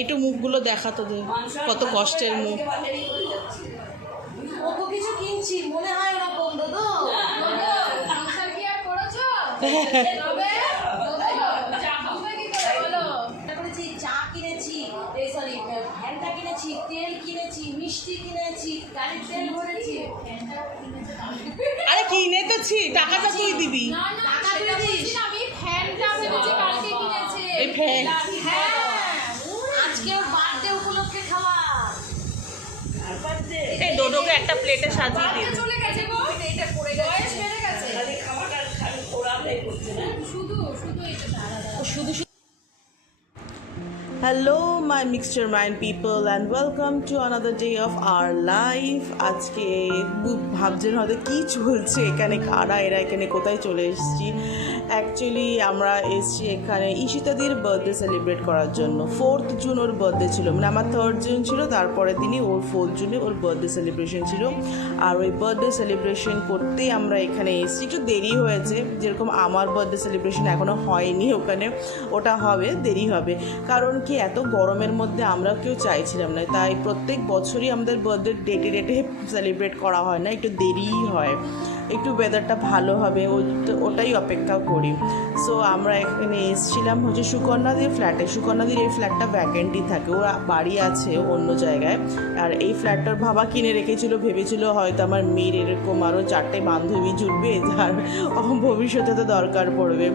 একটু মুখগুলো দেখা তোদের, কত কষ্টের মুখ। কিছু কিনছি মনে হয় ওরা বন্ধ তো সংসার কি আর করেছো? চা কিনেছি, সরি ফ্যানটা কিনেছি, তেল কিনেছি, মিষ্টি কিনেছি, গাড়ির তেল ভরেছি। আরে কিনেতেছি, টাকাটা তুই দিবি। না না, সেটা বলছি না, আমি ফ্যানটা ভেবেছি কালকে কিনেছে। এই ফ্যান হ্যাঁ, আজকে ওর বার্থডে উপলক্ষে খাওয়া। এই ডোডোকে একটা প্লেটে সাজিয়ে দিবি। চলে গেছে গো, এটা পড়ে গেছে, বয়স বেড়ে গেছে। শুধু শুধু এটা আলাদা শুধু hello my mixture mind people and welcome to another day of our life. আজকে ভাবছেন হয়তো কী চলছে এখানে, কারা এরা এখানে কোথায় চলে এসেছি। অ্যাকচুয়ালি আমরা এসেছি এখানে ঈশিতাদির বার্থডে সেলিব্রেট করার জন্য। 4th জুন ওর বার্থডে ছিল, মানে আমার 3rd জুন ছিল, তারপরে দিনই ওর 4th জুনে ওর বার্থডে সেলিব্রেশন ছিল। আর ওই বার্থডে সেলিব্রেশন করতেই আমরা এখানে এসেছি। একটু দেরি হয়েছে, যেরকম আমার বার্থডে সেলিব্রেশন এখনও হয়নি ওখানে, ওটা হবে, দেরি হবে। কারণ কি এত গরমের মধ্যে আমরা কেউ চাইছিলাম না, তাই প্রত্যেক বছরই আমাদের বার্থডে ডেটে সেলিব্রেট করা হয় না, একটু দেরিই হয়, একটু ওয়েদারটা ভালো হবে ওটাই অপেক্ষা করি। সো আমরা এখানে এসেছিলাম হচ্ছে সুকন্যাদির ফ্ল্যাটে। সুকন্যাদির এই ফ্ল্যাটটা ভ্যাকেন্টই থাকে, ওর বাড়ি আছে অন্য জায়গায়। আর এই ফ্ল্যাটটার ভাবা কিনে রেখেছিল, ভেবেছিল হয়তো আমার মেয়ের এরকম আরও 4টে বান্ধবী জুটবে যার ভবিষ্যতে তো দরকার পড়বে,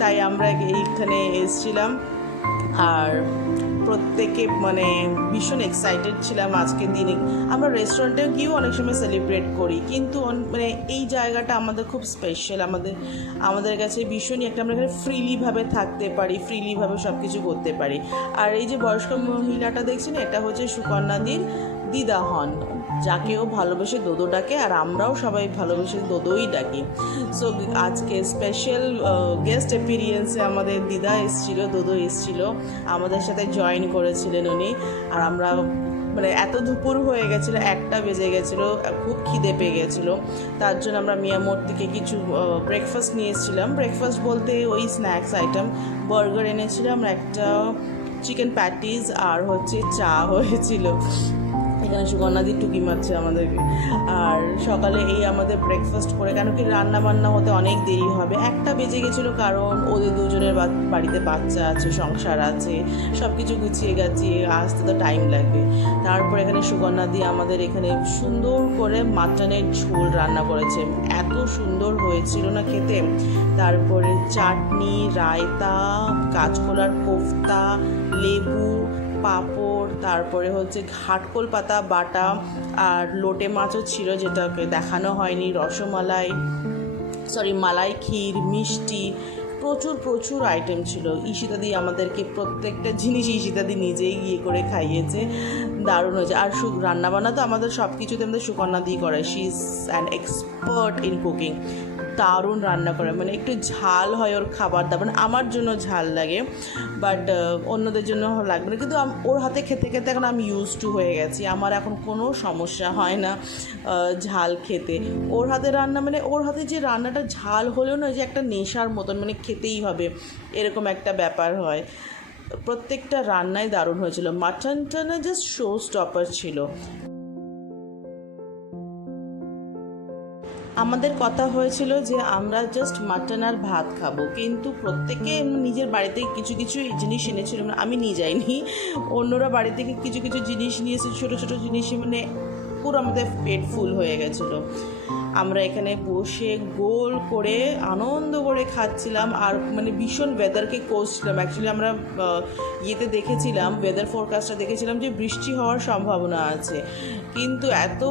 তাই আমরা এইখানে এসেছিলাম। আর প্রত্যেকে মানে ভীষণ এক্সাইটেড ছিলাম আজকের দিনে। আমরা রেস্টুরেন্টেও গিয়েও অনেক সময় সেলিব্রেট করি, কিন্তু মানে এই জায়গাটা আমাদের খুব স্পেশাল, আমাদের কাছে ভীষণই একটা, আমরা এখানে ফ্রিলিভাবে থাকতে পারি, ফ্রিলিভাবে সব কিছু করতে পারি। আর এই যে বয়স্ক মহিলাটা দেখছেন, এটা হচ্ছে সুকন্যাদির দিদা হন, যাকেও ভালোবেসে দোদো ডাকে, আর আমরাও সবাই ভালোবেসে দোদোই ডাকি। সো আজকে স্পেশাল গেস্ট অ্যাপিরিয়েন্সে আমাদের দিদা এসেছিলো, দোদো এসেছিলো, আমাদের সাথে জয়েন করেছিলেন উনি। আর আমরা মানে এত দুপুর হয়ে গেছিলো, 1টা বেজে গেছিলো, খুব খিদে পেয়ে গেছিলো, তার জন্য আমরা মিয়ামোর থেকে কিছু ব্রেকফাস্ট নিয়ে এসেছিলাম। ব্রেকফাস্ট বলতে ওই স্ন্যাক্স আইটেম, বার্গার এনেছিলাম, একটা চিকেন প্যাটিস, আর হচ্ছে চা হয়েছিল। এখানে সুকন্যাদি টুকি মারছে আমাদেরকে। আর সকালে এই আমাদের ব্রেকফাস্ট করে, কেন কি রান্না বান্না হতে অনেক দেরি হবে, 1টা বেজে গেছিলো, কারণ ওদের দুজনের বাড়িতে বাচ্চা আছে, সংসার আছে, সব কিছু গুছিয়ে গাছিয়ে আসতে তো টাইম লাগবে। তারপর এখানে সুকন্যাদি আমাদের এখানে সুন্দর করে মাটনের ঝোল রান্না করেছে, এত সুন্দর হয়েছিল না খেতে। তারপরে চাটনি, রায়তা, কাঁচকলার কোফতা, লেবু, পাঁপড়, তারপরে হচ্ছে ঘাটকোল পাতা বাটা, আর লোটে মাছও ছিল যেটাকে দেখানো হয়নি, রসমালাই, মালাই ক্ষীর, মিষ্টি, প্রচুর আইটেম ছিল। ঈশিতাদি আমাদেরকে প্রত্যেকটা জিনিস ঈশিতাদি নিজেই গিয়ে করে খাইয়েছে, দারুণ হয়েছে। আর রান্নাবান্না তো আমাদের সব কিছুতে আমাদের সুকন্যাদি করে, she is an expert in cooking, দারুণ রান্না করে, মানে একটু ঝাল হয় ওর খাবার দাবার, আমার জন্য ঝাল লাগে, বাট অন্যদের জন্য লাগবে না, কিন্তু ওর হাতে খেতে খেতে এখন আমি ইউজ টু হয়ে গেছি, আমার এখন কোনো সমস্যা হয় না ঝাল খেতে। ওর হাতে রান্না মানে ওর হাতে যে রান্নাটা ঝাল হলেও না, যে একটা নেশার মতন, মানে খেতেই হবে এরকম একটা ব্যাপার হয়। প্রত্যেকটা রান্নাই দারুণ হয়েছিল, মাটনটা না জাস্ট শো স্টপার ছিল। আমাদের কথা হয়েছিল যে আমরা জাস্ট মাটন আর ভাত খাবো, কিন্তু প্রত্যেকে নিজের বাড়িতে কিছু কিছু জিনিস এনেছিল, আমি নিয়ে যাইনি, অন্যরা বাড়ি থেকে কিছু কিছু জিনিস নিয়েছে, ছোটো ছোটো জিনিস, মানে পুরো আমাদের পেট ফুল হয়ে গেছিলো। আমরা এখানে বসে গোল করে আনন্দ করে খাচ্ছিলাম, আর মানে ভীষণ ওয়েদারকে কোসছিলাম। অ্যাকচুয়ালি আমরা ইয়েতে দেখেছিলাম, ওয়েদার ফোরকাস্টটা দেখেছিলাম যে বৃষ্টি হওয়ার সম্ভাবনা আছে, কিন্তু এত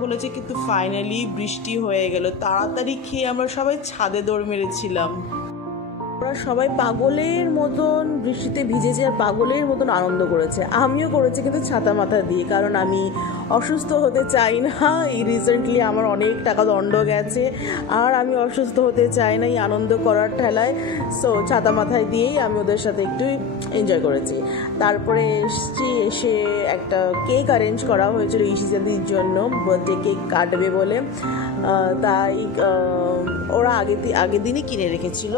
বলেছে কিন্তু ফাইনালি বৃষ্টি হয়ে গেল। তাড়াতাড়ি খেয়ে আমরা সবাই ছাদে দৌড় মেরেছিলাম। ওরা সবাই পাগলের মতন বৃষ্টিতে ভিজেছে আর পাগলের মতন আনন্দ করেছে, আমিও করেছি, কিন্তু ছাতা মাথা দিয়ে, কারণ আমি অসুস্থ হতে চাই না। এই রিসেন্টলি আমার অনেক টাকা দণ্ড গেছে, আর আমি অসুস্থ হতে চাই না এই আনন্দ করার ঠেলায়। সো ছাতা মাথায় দিয়েই আমি ওদের সাথে একটু এনজয় করেছি। তারপরে এসে একটা কেক অ্যারেঞ্জ করা হয়েছিল ঈশিতাদির জন্য, বার্থডে কেক কাটবে বলে, তাই ওরা আগের দিনই কিনে রেখেছিল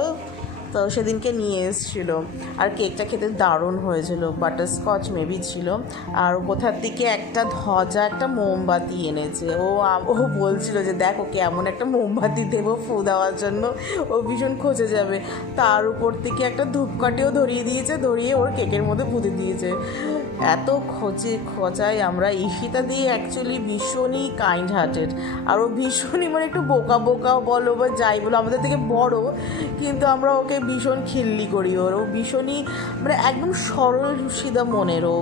তো সেদিনকে নিয়ে এসেছিলো। আর কেকটা খেতে দারুণ হয়েছিল, বাটারস্কচ মেবি ছিল। আর কোথার থেকে একটা ধ্বজা, একটা মোমবাতি এনেছে। ও বলছিল যে দেখ ওকে এমন একটা মোমবাতি দেবো ফু দেওয়ার জন্য, ও ভীষণ খচে যাবে। তার উপর থেকে একটা ধূপকাঠিও ধরিয়ে দিয়েছে, ধরিয়ে ওর কেকের মধ্যে পুঁতে দিয়েছে। এত খোঁচাই আমরা। ঈশিতা দিয়ে অ্যাকচুয়ালি ভীষণই কাইন্ড হার্টেড, আর ও ভীষণই মানে একটু বোকা বোকাও বলো বা যাই বলো, আমাদের থেকে বড়, কিন্তু আমরা ওকে ভীষণ খিল্লি করি। ও ভীষণই মানে একদম সরল সিধা মনের, ও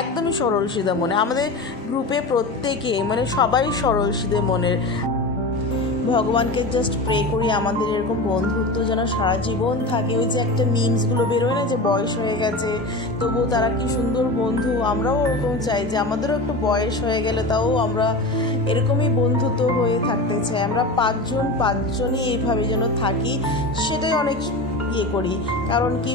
একদমই সরল সিধা মনে। আমাদের গ্রুপে প্রত্যেকে মানে সবাই সরল সিধে মনের। ভগবানকে জাস্ট প্রে করি আমাদের এরকম বন্ধুত্ব যেন সারা জীবন থাকে। ওই যে একটা মিমসগুলো বেরোয় না যে বয়স হয়ে গেছে তবুও তারা কি সুন্দর বন্ধু, আমরাও ওরকম চাই যে আমাদেরও একটু বয়স হয়ে গেলে তাও আমরা এরকমই বন্ধুত্ব হয়ে থাকতে চাই। আমরা পাঁচজনই এইভাবে যেন থাকি, সেটাই অনেক করি। কারণ কি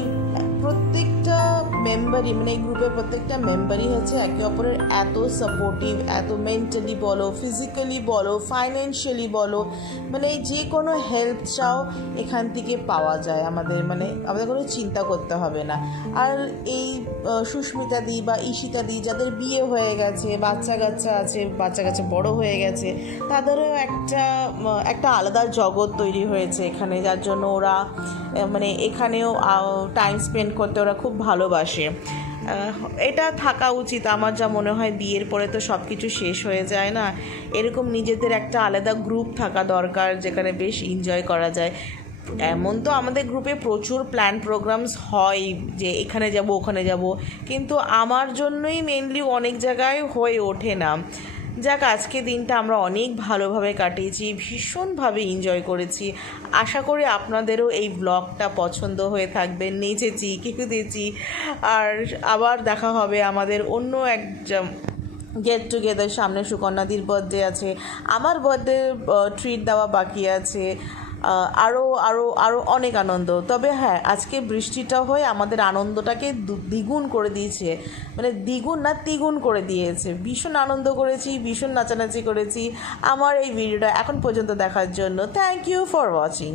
প্রত্যেকটা মেম্বারই মানে এই গ্রুপের প্রত্যেকটা মেম্বারই হচ্ছে একে অপরের এত সাপোর্টিভ, এত মেন্টালি বলো, ফিজিক্যালি বলো, ফাইন্যান্সিয়ালি বলো, মানে যে কোনো হেল্প চাও এখান থেকে পাওয়া যায়। আমাদের কোনো চিন্তা করতে হবে না। আর এই সুস্মিতা দি বা ঈশিতা দি যাদের বিয়ে হয়ে গেছে, বাচ্চা কাচ্চা বড় হয়ে গেছে, তাদেরও একটা আলাদা জগৎ তৈরি হয়েছে এখানে, যার জন্য ওরা মানে এখানেও টাইম স্পেন্ড করতে ওরা খুব ভালোবাসে। এটা থাকা উচিত আমার যা মনে হয়। বিয়ের পরে তো সব কিছু শেষ হয়ে যায় না, এরকম নিজেদের একটা আলাদা গ্রুপ থাকা দরকার যেখানে বেশ এনজয় করা যায়। এমন তো আমাদের গ্রুপে প্রচুর প্ল্যান প্রোগ্রামস হয় যে এখানে যাব ওখানে যাব, কিন্তু আমার জন্যই মেনলি অনেক জায়গায় হয়ে ওঠে না। যাক, আজকে দিনটা আমরা অনেক ভালোভাবে কাটিয়েছি, ভীষণভাবে এনজয় করেছি। আশা করি আপনাদেরও এই ব্লগটা পছন্দ হয়ে থাকবে। নেচেছি, কেঁদেছি, আর আবার দেখা হবে আমাদের অন্য এক গেট টুগেদার। সামনে সুকন্যাদির বার্থডে আছে, আমার বার্থডে ট্রিট দেওয়া বাকি আছে, আরও অনেক আনন্দ। তবে হ্যাঁ, আজকে বৃষ্টিটা হয়ে আমাদের আনন্দটাকে দ্বিগুণ করে দিয়েছে, মানে দ্বিগুণ না তিগুণ করে দিয়েছে। ভীষণ আনন্দ করেছি, ভীষণ নাচানাচি করেছি। আমার এই ভিডিওটা এখন পর্যন্ত দেখার জন্য থ্যাংক ইউ ফর ওয়াচিং।